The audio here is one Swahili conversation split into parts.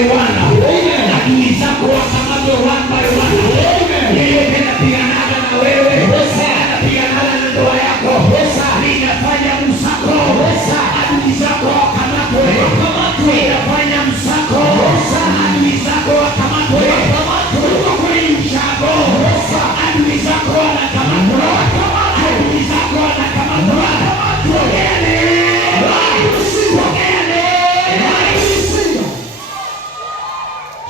by one. Adui zako wakamatwe one by one. Yeyote anapiganaga na wewe, anapiganaga na ndoa yako, ninafanya msako. Adui zako wakamatwe. Ninafanya msako. Adui zako wakamatwe. Uko kwenye mshago, adui zako wanakamatwa. Adui zako wanakamatwa.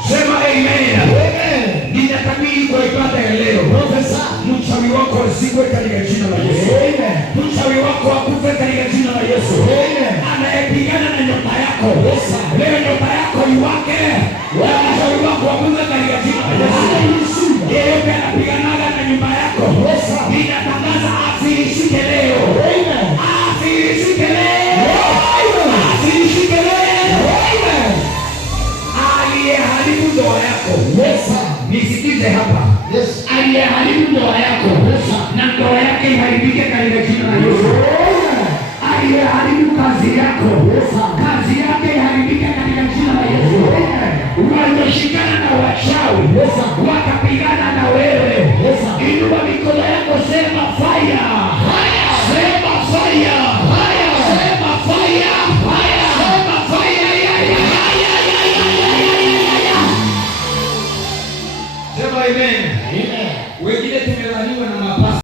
Sema amen. Ninatabiri kwa ibada ya leo, mchawi wako asikwe katika jina la Yesu. Mchawi wako akufe katika jina la Yesu. Anayepigana na nyota yako leo, nyota yako iwake. Mchawi wako akufe katika jina la Yesu. Yeyote anapiganaga na nyumba yako, ninatangaza afirishike leo. Afirishike leo. Afirishike leo. Aliyeharibu ndoa yako, nisikize hapa. Aliyeharibu ndoa yako na ndoa yake iharibike katika jina la Yesu. Aliyeharibu kazi yako, kazi yake iharibike katika jina la Yesu. Walioshikana na wachawi wakapigana